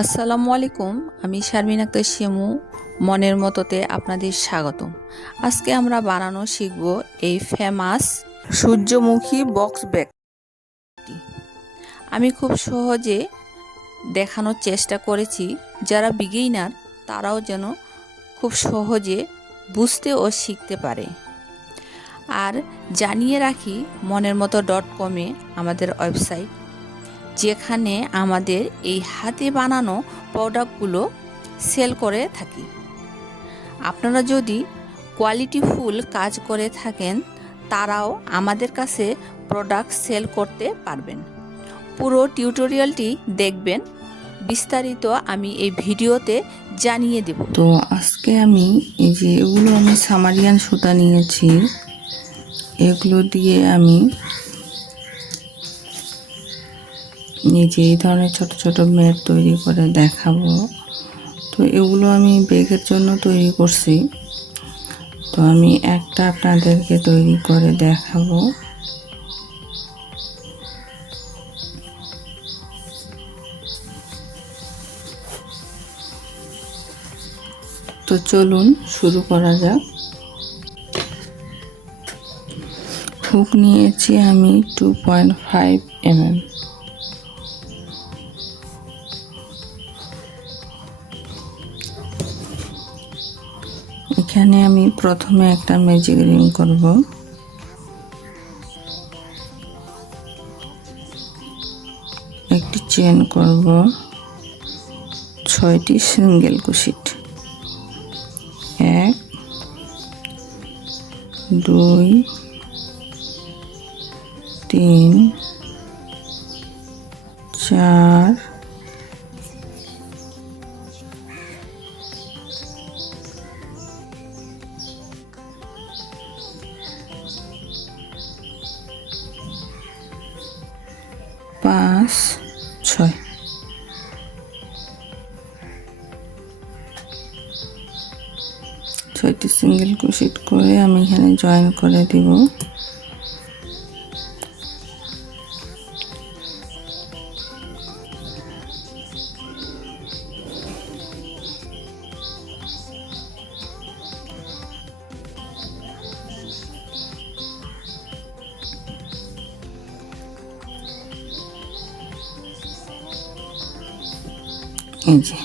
আসসালামু আলাইকুম। আমি শারমিন আক্তার শিমু। মনের মতোতে আপনাদের স্বাগতম। আজকে আমরা বানানো শিখব এই ফেমাস সূর্যমুখী বক্স ব্যাগটি। আমি খুব সহজে দেখানোর চেষ্টা করেছি, যারা বিগিনার তারাও যেন খুব সহজে বুঝতে ও শিখতে পারে। আর জানিয়ে রাখি, মনের মতো .com-এ আমাদের ওয়েবসাইট, যেখানে আমাদের এই হাতে বানানো প্রোডাক্টগুলো সেল করে থাকি। আপনারা যদি কোয়ালিটিফুল কাজ করে থাকেন, তারাও আমাদের কাছে প্রোডাক্ট সেল করতে পারবেন। পুরো টিউটোরিয়ালটি দেখবেন, বিস্তারিত আমি এই ভিডিওতে জানিয়ে দেব। তো আজকে আমি এই যে এগুলো আমি সামারিয়ান সুতা নিয়েছি, এগুলো দিয়ে আমি এই যে এই ধরনের ছোট ছোট ম্যাট তৈরি করে দেখাবো। তো এগুলো আমি ব্যাগের জন্য তৈরি করছি, তো আমি একটা আপনাদেরকে তৈরি করে দেখাবো। তো চলুন শুরু করা যাক। হুক নিয়েছি আমি 2.5 mm। এখানে আমি প্রথমে একটা ম্যাজিক রিং করব। একটি চেন করব, 6টি সিঙ্গেল কুশিট, 1 2 3 4 5 6। ছয়টি সিঙ্গেল ক্রোশেট করে আমি এখানে জয়েন করে দিব। এই যে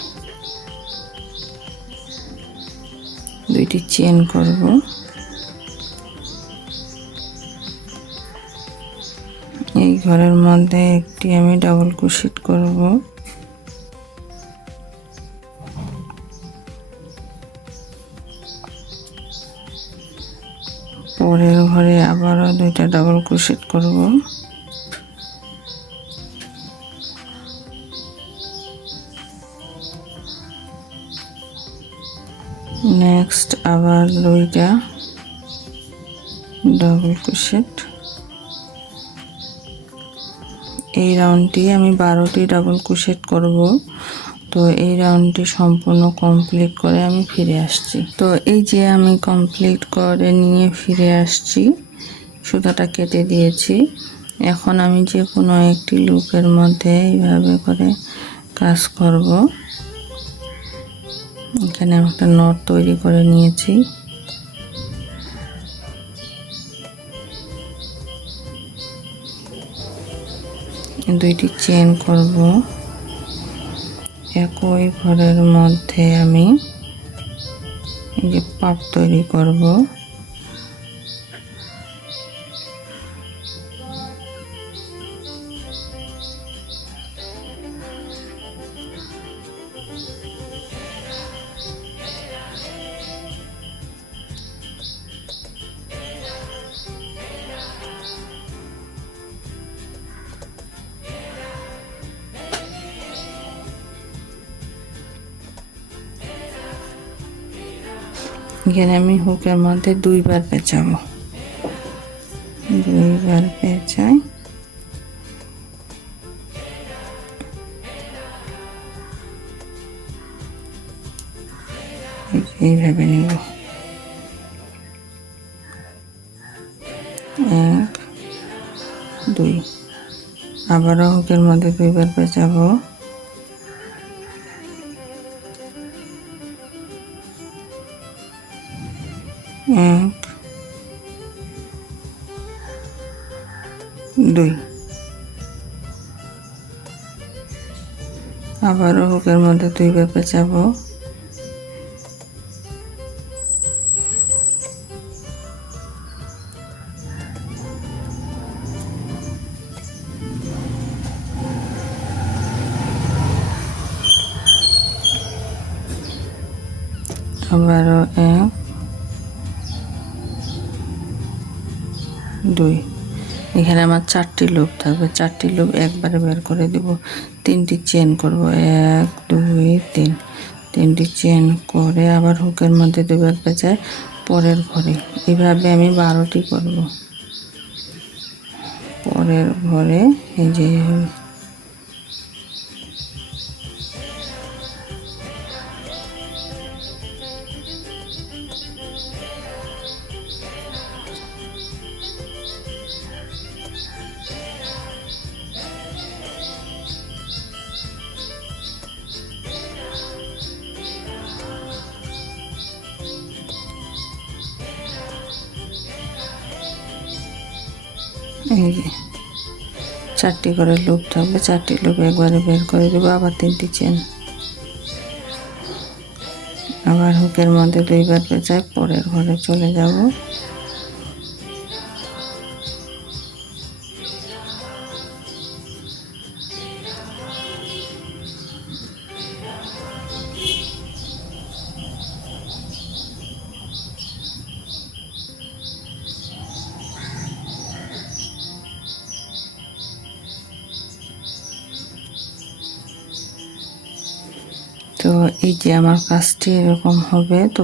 দুইটি চেন করব, এই ঘরের মধ্যে একটি আমি ডাবল ক্রোশেট করব, পরের ঘরে আবারও দুইটা ডাবল ক্রোশেট করব, নেক্সট আবার দুইটা ডাবল ক্রোশেট। এই রাউন্ডটি আমি 12টি ডাবল ক্রোশেট করব। তো এই রাউন্ডটি সম্পূর্ণ কমপ্লিট করে আমি ফিরে আসছি। তো এই যে আমি কমপ্লিট করে নিয়ে ফিরে আসছি, সুতাটা কেটে দিয়েছি। এখন আমি যে কোনো একটি লুপের মধ্যে এইভাবে করে কাজ করব। এখানে আমি একটা নট তৈরি করে নিয়েছি। দুইটি চেন করব, একই ঘরের মধ্যে আমি এই যে পাপ তৈরি করব। এখানে আমি হুকের মধ্যে দুইবার পেঁচাবো, দুইবার পেঁচাই, এইভাবে নিব। 1 2, আবারও হুকের মধ্যে দুইবার পেঁচাবো, 1 2 আবারও হুকের মধ্যে 2 বার পেঁচাবো, আবারও 1 2। এখানে আমার 4টি লুপ থাকবে, 4টি লুপ একবারে বের করে দিব। 3টি চেন করব, 1 2 3, 3টি চেন করে আবার হুকের মধ্যে 2 বার পেঁচায় পরের ঘরে। এইভাবে আমি 12টি করব। পরের ঘরে এই যে এই যে 4টি করে লুপ থাকবে, 4টি লুপ একবারে বের করে দেব। আবার 3টি চেন, আবার হুকের মধ্যে 2 বার পেঁচায় পরের ঘরে চলে যাব। তো এই যে আমার কাজটি এরকম হবে। তো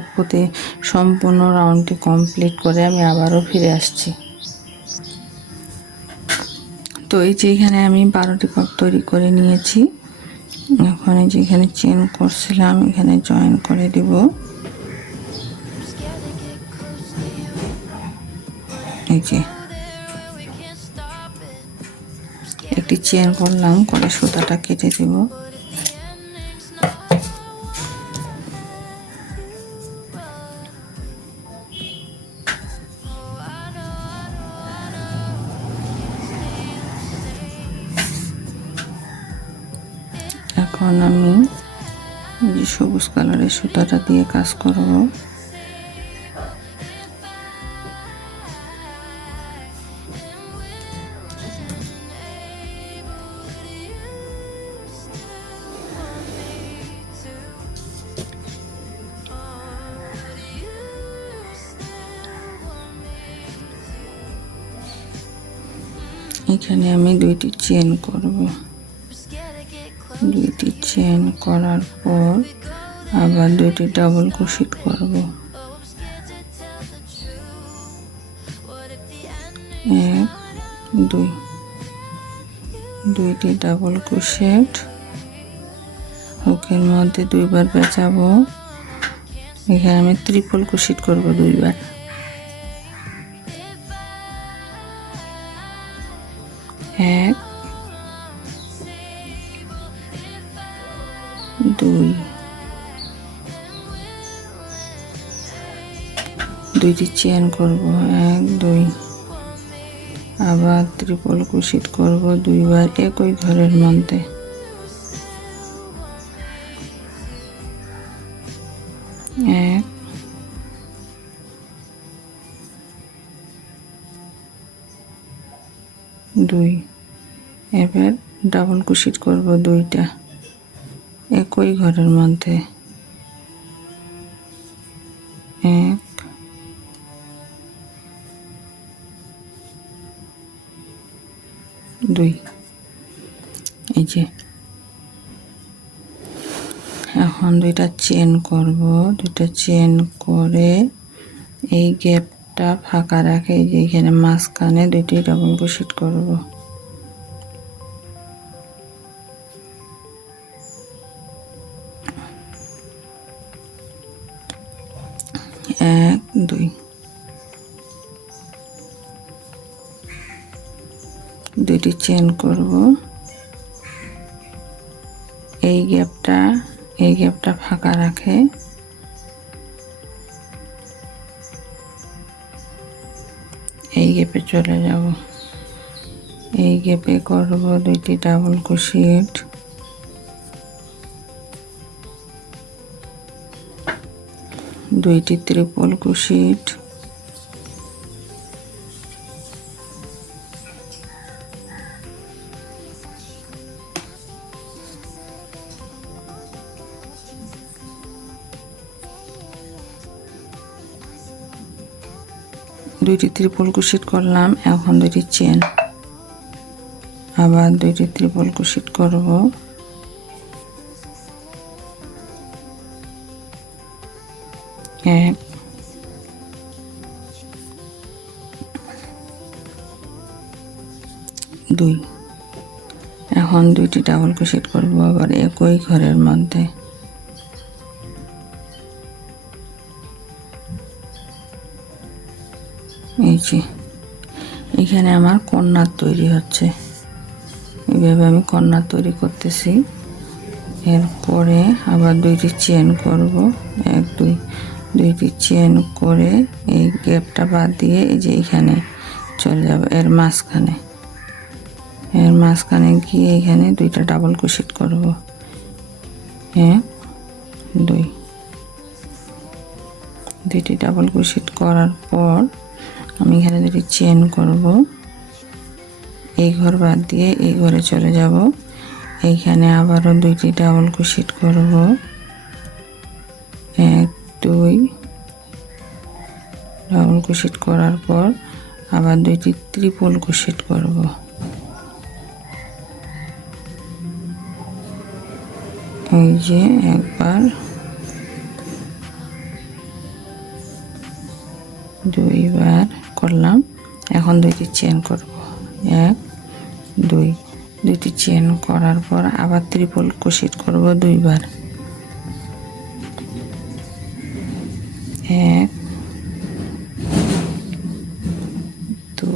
সম্পূর্ণ রাউন্ডটি কমপ্লিট করে আমি আবারও ফিরে আসছি। তো এই যে এখানে আমি 12টি পাক তৈরি করে নিয়েছি। এখন এই যে এখানে চেন করছিলাম এখানে জয়েন করে দিব। এই যে একটি চেন করলাম, করে সুতাটা কেটে দেব। এখন আমি যে সবুজ কালারের সুতাটা দিয়ে কাজ করব। এখানে আমি 2টি চেন করব। 2টি চেন করার পর আবার 2টি ডাবল ক্রোশেট করব। 1 2, 2টি ডাবল ক্রোশেট, হুকের মধ্যে 2 বার পেঁচাবো। এখানে আমি ট্রিপল ক্রোশেট করব 2 বার। 1 2, 2টি চেন করব, 1 2, আবার ট্রিপল ক্রোশেট করব 2 বার একই ঘরের মধ্যে। 1 2, এবার ডাবল ক্রোশেট করব 2টা একই ঘরের মধ্যে। 1 2, এই যে এখন 2টা চেন করব। 2টা চেন করে এই গ্যাপটা ফাঁকা রাখে, এই যে এখানে মাঝখানে 2টি ডাবল ক্রোশেট করব। 1 2, 2টি চেন করব। এই গ্যাপটা ফাঁকা রাখে, গেপে চলে যাব। এই গেপে করব 2টি ডাবল ক্রোশেট, 2টি ট্রিপল ক্রোশেট, 2টি ট্রিপল ক্রোশেট করলাম। এখন 2টি চেন, আবার 2টি ট্রিপল ক্রোশেট করব। এক, দুই। এখন 2টি ডাবল ক্রোশেট করব আবার একই ঘরের মধ্যে। এই যে এখানে আমার কর্নার তৈরি হচ্ছে, এইভাবে আমি কর্নার তৈরি করতেছি। এরপরে আবার 2টি চেন করব, 1 2, 2টি চেন করে এই গ্যাপটা বাদ দিয়ে এই যে এখানে চলে যাব। এর মাঝখানে গিয়ে এখানে 2টা ডাবল ক্রোশেট করব। 1 2, 2টি ডাবল ক্রোশেট করার পর আমি এখানে 2টি চেন করব। এই ঘর বাদ দিয়ে এই ঘরে চলে যাব। এইখানে আবারও 2টি ডাবল ক্রোশেট করব। 1 2, ডাবল ক্রোশেট করার পর আবার 2টি ট্রিপল ক্রোশেট করব। এই যে একবার, দুইবার করলাম। এখন 2টি চেন করব। 1 2, 2টি চেন করার পর আবার ট্রিপল ক্রোশেট করব 2বার। 1 2,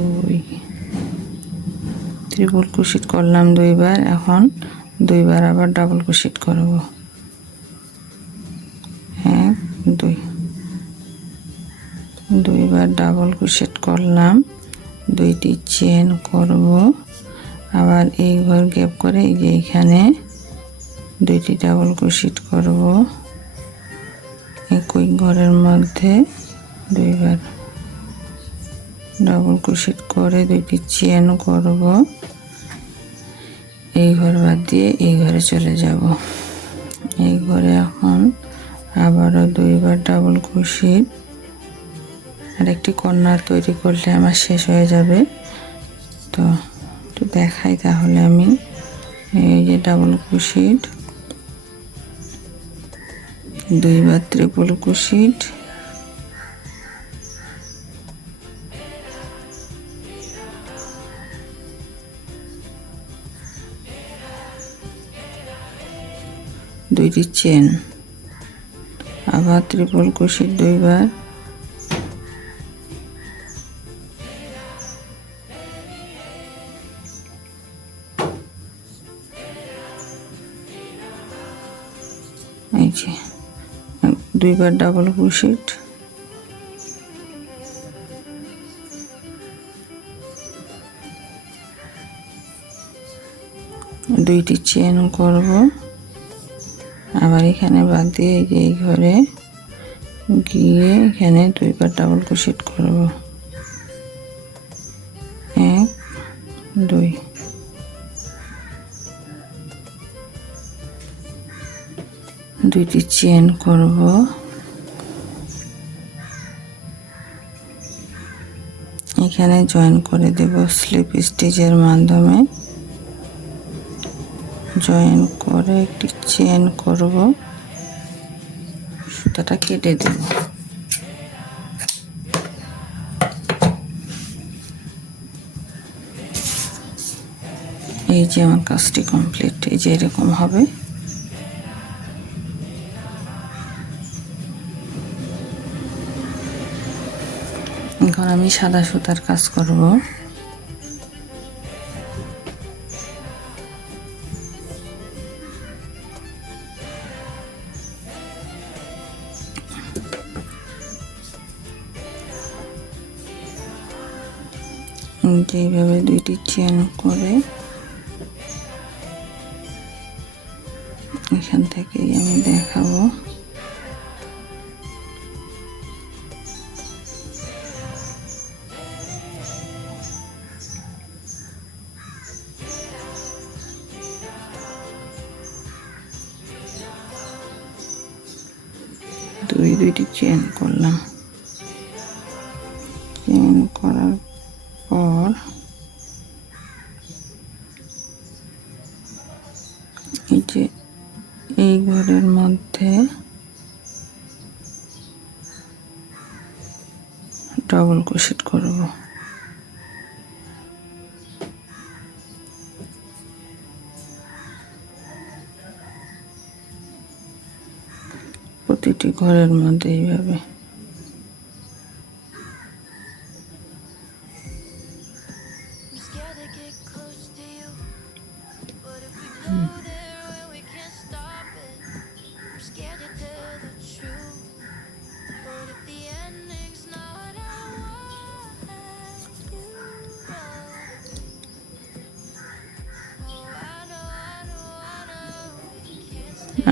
ট্রিপল ক্রোশেট করলাম 2বার। এখন 2বার আবার ডাবল ক্রোশেট করব। 1 2, 2বার ডাবল ক্রোশেট করলাম। 2টি চেন করব, আবার এই ঘর গ্যাপ করে এই যে এখানে 2টি ডাবল ক্রোশেট করব। একই ঘরের মধ্যে 2বার ডাবল ক্রোশেট করে 2টি চেন করব। এই ঘর বাদ দিয়ে এই ঘরে চলে যাব। এই ঘরে এখন আবারও 2বার ডাবল ক্রোশেট, আর একটি কর্নার তৈরি করলে আমার শেষ হয়ে যাবে। তো একটু দেখাই তাহলে আমি। এই যে ডাবল ক্রোশেট, 2বার ট্রিপল ক্রোশেট, দুইটি চেন, আবার ট্রিপল ক্রোশেট 2বার, এই যে 2বার ডাবল ক্রোশেট, দুইটি চেন করব। আবার এখানে বাদ দিয়ে এই ঘরে গিয়ে এখানে 2বার ডাবল ক্রোশেট করব। 1 2, দুইটি চেন করব। এখানে জয়েন করে দেব স্লিপ স্টিচের মাধ্যমে। জয়েন করে একটি চেন করব, সুতাটা কেটে দেব। এই যে আমার কাজটি কমপ্লিট, এই যে এরকম হবে। এখন আমি সাদা সুতার কাজ করব। যেভাবে দুইটি চেন করে এখান থেকেই আমি দেখাবো। দুইটি চেন করলাম, চেন করার পর এই যে এই ঘরের মধ্যে ডাবল ক্রোশেট করব। প্রতিটি ঘরের মধ্যে এইভাবে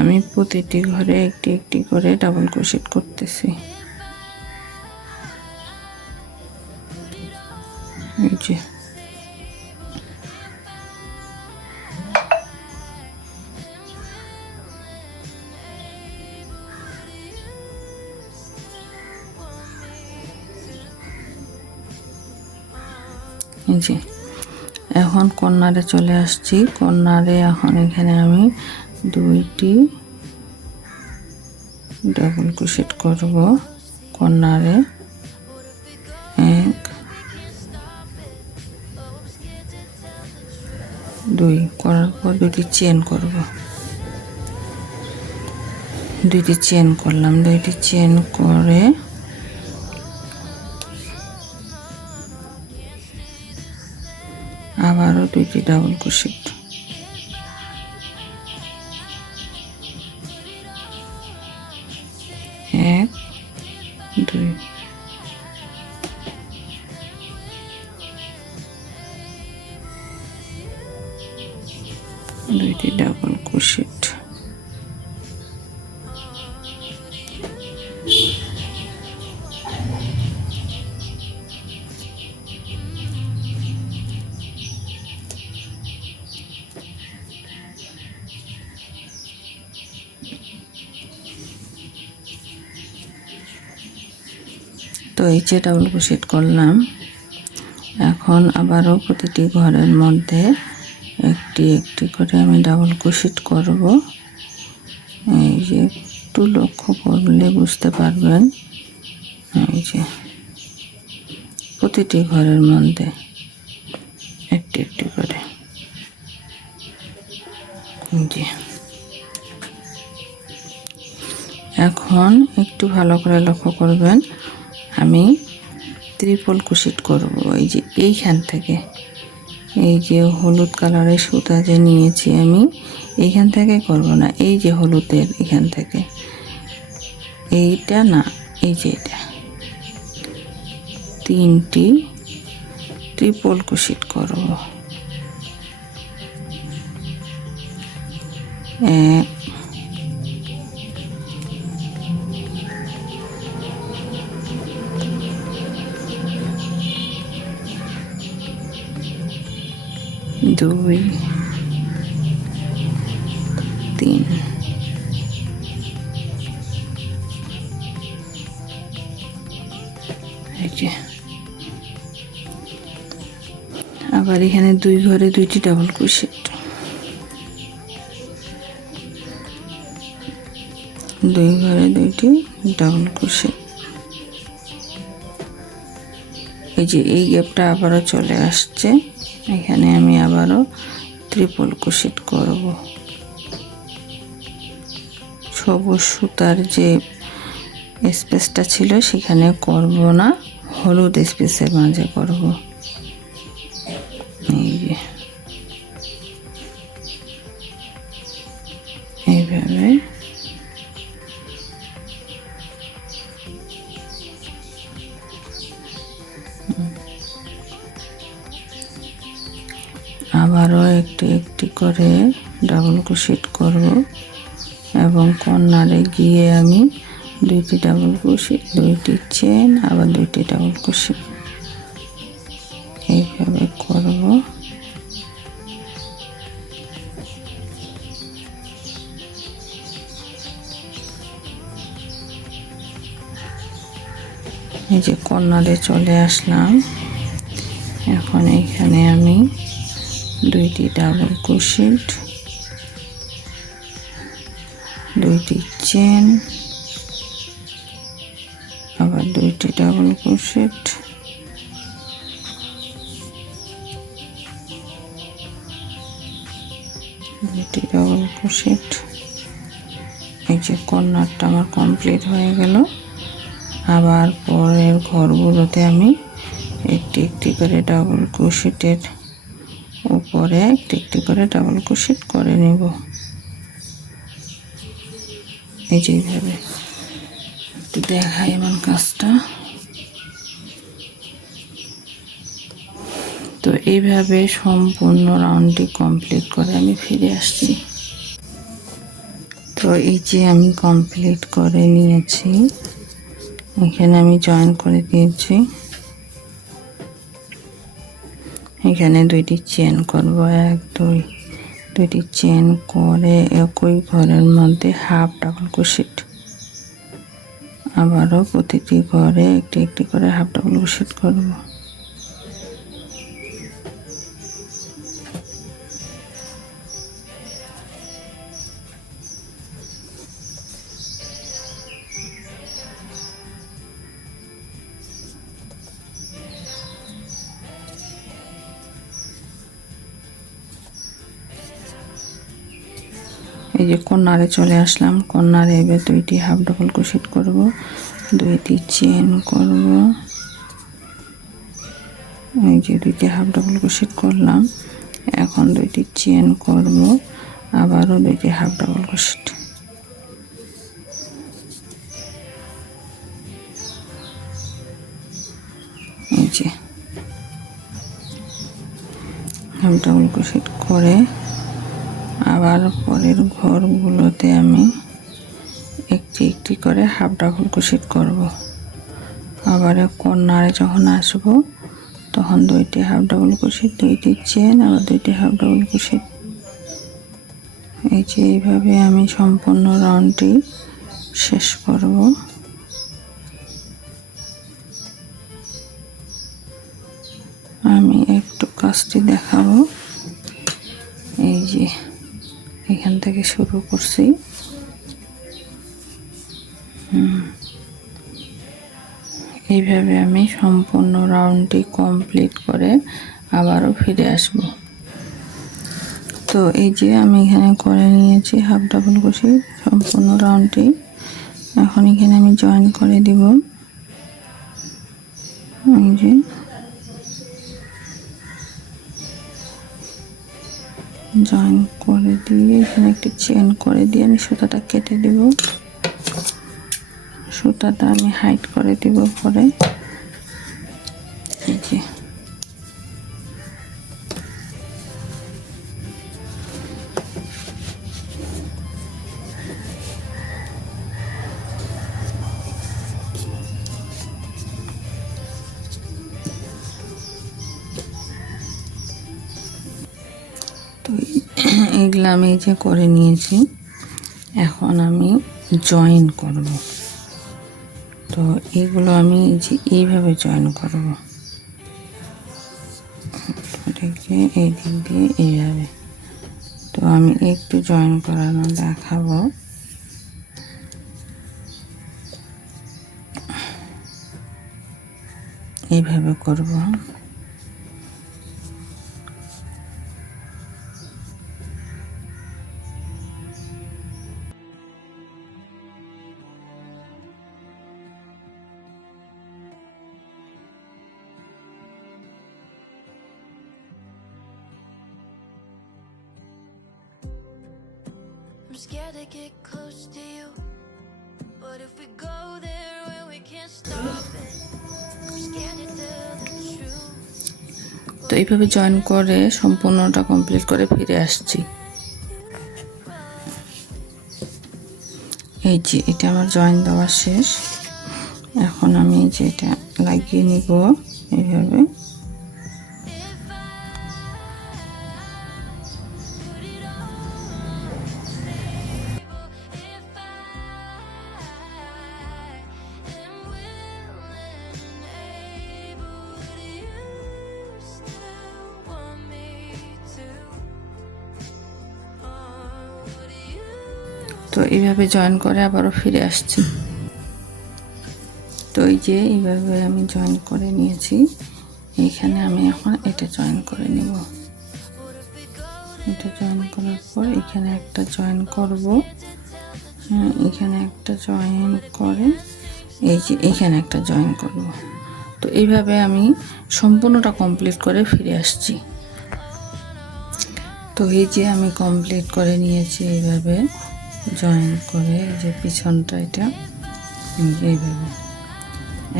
আমি প্রতিটি ঘরে একটি একটি করে ডাবল ক্রোশেট করতেছি। এই যে এখন কর্নারে চলে আসছি। কর্নারে এখন এখানে আমি দুইটি ডাবল ক্রোশেট করব। কর্নারে এক দুই করার পর দুইটি চেন করব। দুইটি চেন করলাম, দুইটি চেন করে আবারও দুইটি ডাবল ক্রোশেট, এক দুই, দুইটি ডাবল ক্রোশেট। তো এই যে ডাবল ক্রোশেট করলাম। এখন আবারও প্রতিটি ঘরের মধ্যে একটি একটি করে আমি ডাবল ক্রোশেট করব। এই যে একটু লক্ষ্য করলে বুঝতে পারবেন, এই যে প্রতিটি ঘরের মধ্যে একটি একটি করে। জি, এখন একটু ভালো করে লক্ষ্য করবেন, আমি ত্রিপল ক্রোশেট করব। এই যে এইখান থেকে, এই যে হলুদ কালারের সুতা যে নিয়েছি আমি, এইখান থেকে করব না, এই যে হলুদের এখান থেকে, এইটা না, এই যে এটা, তিনটি ট্রিপল ক্রোশেট করব। এক দুই তিন, আবার এখানে দুই ঘরে দুইটি ডাবল ক্রোশেট, দুই ঘরে দুইটি ডাবল ক্রোশেট। এই যে এই গ্যাপটা আবারও চলে আসছে, এখানে আমি আবারও ট্রিপল ক্রোশেট করব। সবুজ সুতার যে স্পেসটা ছিল সেখানে করব না, হলুদ স্পেসের মাঝে করব। এই যে এইভাবে একটি একটি করে ডাবল ক্রোশেট করব এবং কর্নারে গিয়ে আমি 2টি ডাবল ক্রোশেট, 2টি চেন, আবার 2টি ডাবল ক্রোশেট এইভাবে করব। এই যে কর্নারে চলে আসলাম। এখন এখানে আমি 2টি ডাবল ক্রোশেট, 2টি চেন, আবার 2টি ডাবল ক্রোশেট, 2টি ডাবল ক্রোশেট। এই যে কর্নারটা আমার কমপ্লিট হয়ে গেল। আবার পরের ঘরগুলোতে আমি একটি একটি করে ডাবল ক্রোশেটের উপরে একটি একটি করে ডাবল ক্রোশেট করে নেব। এই যে এইভাবে একটু দেখাই এমন কাজটা। তো এইভাবে সম্পূর্ণ রাউন্ডটি কমপ্লিট করে আমি ফিরে আসছি। তো এই যে আমি কমপ্লিট করে নিয়েছি। এখানে আমি জয়েন করে দিয়েছি। এখানে 2টি চেন করব, 1 2, 2টি চেন করে একই ঘরের মধ্যে হাফ ডাবল ক্রোশেট, আবারও প্রতিটি ঘরে একটি একটি করে হাফ ডাবল ক্রোশেট করব। এই যে কর্নারে চলে আসলাম। কর্নারে এবার 2টি হাফ ডাবল ক্রোশেট করব, 2টি চেন করব। এই যে 2টি হাফ ডাবল ক্রোশেট করলাম। এখন 2টি চেন করব, আবারও 2টি হাফ ডাবল ক্রোশেট। এই যে হাফ ডাবল ক্রোশেট করে আবার পরের ঘরগুলোতে আমি একটি একটি করে হাফ ডাবল ক্রোশেট করব। আবার কর্নারে যখন আসব তখন 2টি হাফ ডাবল ক্রোশেট, 2টি চেন, আবার 2টি হাফ ডাবল ক্রোশেট। এই যে এইভাবে আমি সম্পূর্ণ রাউন্ডটি শেষ করব। আমি একটু কাজটি দেখাবো। এই যে এখান থেকে শুরু করছি। এইভাবে আমি সম্পূর্ণ রাউন্ডটি কমপ্লিট করে আবারও ফিরে আসব। তো এই যে আমি এখানে করে নিয়েছি হাফ ডাবল ক্রোশেট সম্পূর্ণ রাউন্ডটি। এখন এখানে আমি জয়েন করে দিব। এই যে জয়েন করে দিয়ে এখানে একটি চেন করে দিয়ে আমি সুতাটা কেটে দেব। সুতাটা আমি হাইড করে দিব পরে। এই যে তো এইগুলো আমি এই যে করে নিয়েছি। এখন আমি জয়েন করব। তো এগুলো আমি এই যে এইভাবে জয়েন করব। এই দিক দিয়ে এইভাবে। তো আমি একটু জয়েন করানো দেখাবো। এইভাবে করব। I'm scared to get close to you, but if we go there, well, we can't stop it. I'm scared to tell the truth. তো এইভাবে জয়েন করে সম্পূর্ণটা কমপ্লিট করে ফিরে আসছি। এই যে এটা আমার জয়েন দেওয়া শেষ। এখন আমি যে এটা লাগিয়ে নিব এইভাবে। তো এইভাবে জয়েন করে আবারও ফিরে আসছি। তো এই যে এইভাবে আমি জয়েন করে নিয়েছি। এইখানে আমি এখন এটা জয়েন করে নিব। এটা জয়েন করার পর এখানে একটা জয়েন করব। হ্যাঁ, এখানে একটা জয়েন করে এই যে এখানে একটা জয়েন করব। তো এইভাবে আমি সম্পূর্ণটা কমপ্লিট করে ফিরে আসছি। তো এই যে আমি কমপ্লিট করে নিয়েছি এইভাবে জয়েন করে, এই যে পিছনটা এটা এইভাবে।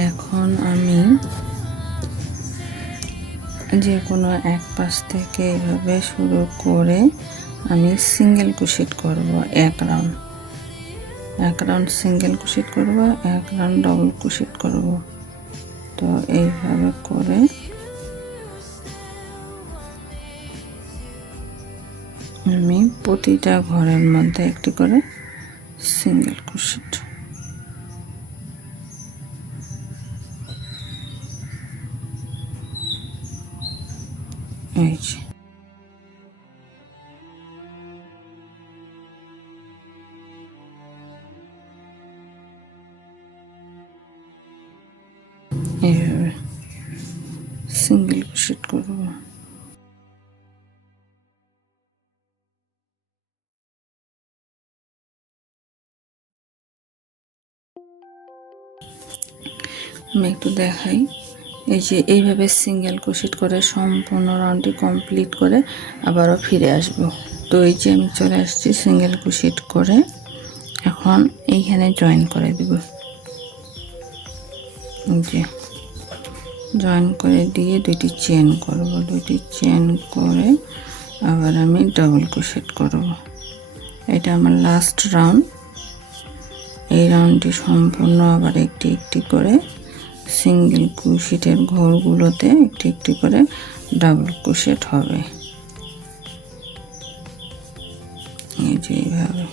এখন আমি যে কোনো এক পাশ থেকে এইভাবে শুরু করে আমি সিঙ্গেল ক্রোশেট করব এক রাউন্ড সিঙ্গেল ক্রোশেট করব, এক রাউন্ড ডবল ক্রোশেট করব। তো এইভাবে করে আমি প্রতিটা ঘরের মধ্যে একটি করে সিঙ্গেল ক্রোশেট। এই যে এইভাবে সিঙ্গেল ক্রোশেট করব। আমি একটু দেখাই। এই যে এইভাবে সিঙ্গেল ক্রোশেট করে সম্পূর্ণ রাউন্ডটি কমপ্লিট করে আবারও ফিরে আসব। তো এই যে আমি চলে আসছি সিঙ্গেল ক্রোশেট করে। এখন এইখানে জয়েন করে দেব। যে জয়েন করে দিয়ে দুইটি চেন করব, দুইটি চেন করে আবার আমি ডাবল ক্রোশেট করব। এটা আমার লাস্ট রাউন্ড। এই রাউন্ডটি সম্পূর্ণ আবার একটি একটি করে সিঙ্গেল ক্রোশেটের ঘরগুলোতে একটি একটি করে ডাবল ক্রোশেট হবে। এই যে এইভাবে।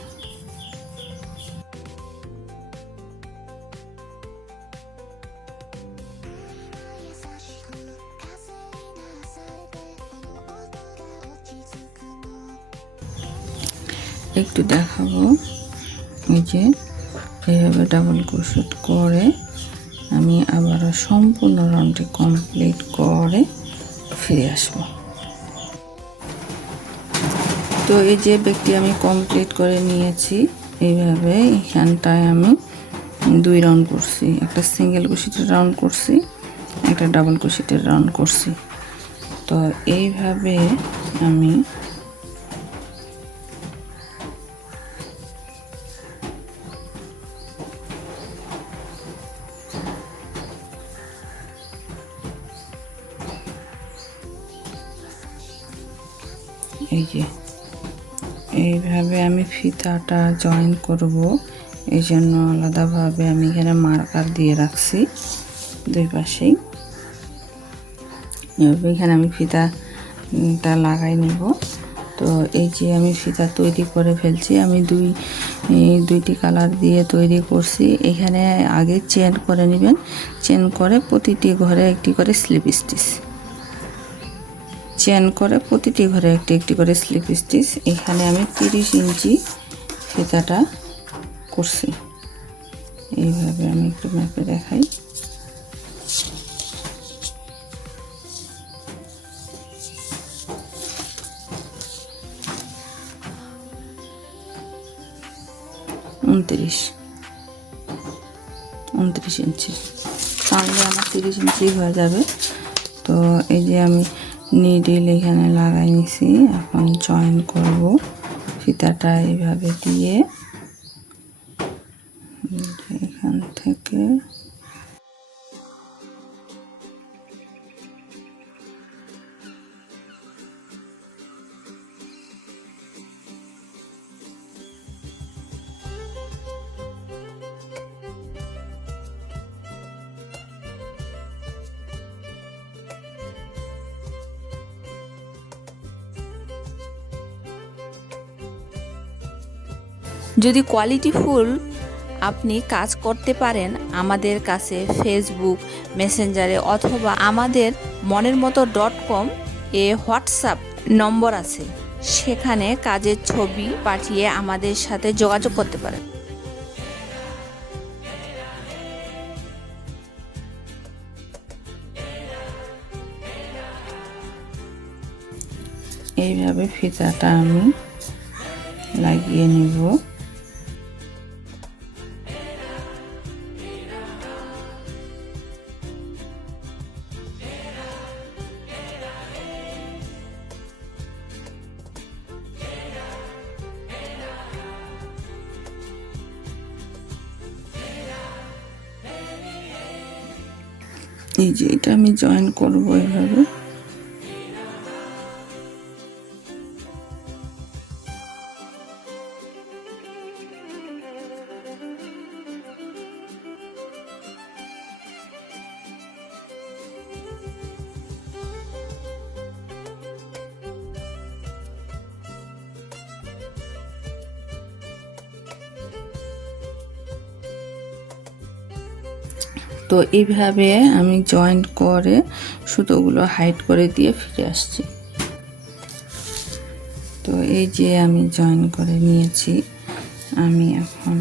একটু দেখাবো। এই যে এইভাবে ডাবল ক্রোশেট করে আমি আবারও সম্পূর্ণ রাউন্ডটি কমপ্লিট করে ফিরে আসব। তো এই যে ব্যাগটি আমি কমপ্লিট করে নিয়েছি। এইভাবে এখানটায় আমি দুই রাউন্ড করছি, একটা সিঙ্গেল ক্রোশেটের রাউন্ড করছি, একটা ডাবল ক্রোশেটের রাউন্ড করছি। তো এইভাবে আমি এই যে এইভাবে আমি ফিতাটা জয়েন করব। এই জন্য আলাদাভাবে আমি এখানে মার্কার দিয়ে রাখছি দুই পাশেই। এখানে আমি ফিতাটা লাগাই নেব। তো এই যে আমি ফিতা তৈরি করে ফেলছি। আমি দুইটি কালার দিয়ে তৈরি করছি। এখানে আগে চেন করে নেবেন, চেন করে প্রতিটি ঘরে একটি করে স্লিপ স্টিচ, চেন করে প্রতিটি ঘরে একটি একটি করে স্লিপ স্টিচ। এখানে আমি 30 ইঞ্চি ফিতাটা করছি। এইভাবে আমি একটু ম্যাপে দেখাই। উনত্রিশ ইঞ্চি তাহলে আমার 30 ইঞ্চি হয়ে যাবে। তো এই যে আমি নিডল এখানে লাগাই নিছি। এখন জয়েন করব ফিতাটা এইভাবে দিয়ে এখান থেকে যদি কোয়ালিটিফুল আপনি কাজ করতে পারেন, আমাদের কাছে ফেসবুক মেসেঞ্জারে অথবা আমাদের মনের মতো .com এ হোয়াটসঅ্যাপ নম্বর আছে, সেখানে কাজের ছবি পাঠিয়ে আমাদের সাথে যোগাযোগ করতে পারেন। এইভাবে ফিতাটা আমি লাগিয়ে নিব। এই যে এটা আমি জয়েন করব এইভাবে। তো এইভাবে আমি জয়েন্ট করে সুতোগুলো হাইড করে দিয়ে ফিরে আসছি। তো এই যে আমি জয়েন করে নিয়েছি, আমি এখন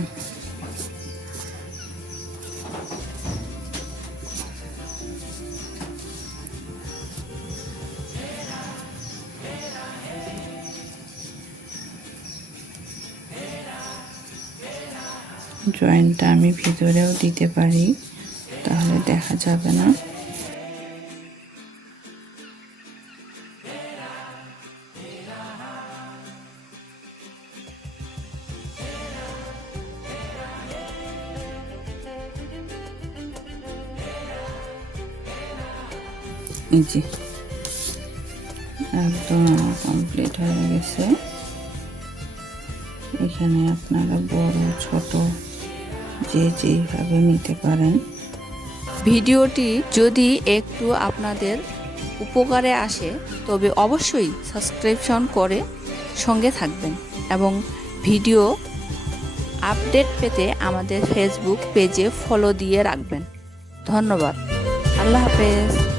জয়েন্টটা আমি ভিতরেও দিতে পারি, তাহলে দেখা যাবে না। এই যে একদম কমপ্লিট হয়ে গেছে। এখানে আপনারা বড় ছোট যে যেইভাবে নিতে পারেন। ভিডিওটি যদি একটু আপনাদের উপকারে আসে তবে অবশ্যই সাবস্ক্রিপশন করে সঙ্গে থাকবেন এবং ভিডিও আপডেট পেতে আমাদের ফেসবুক পেজে ফলো দিয়ে রাখবেন। ধন্যবাদ। আল্লাহ হাফেজ।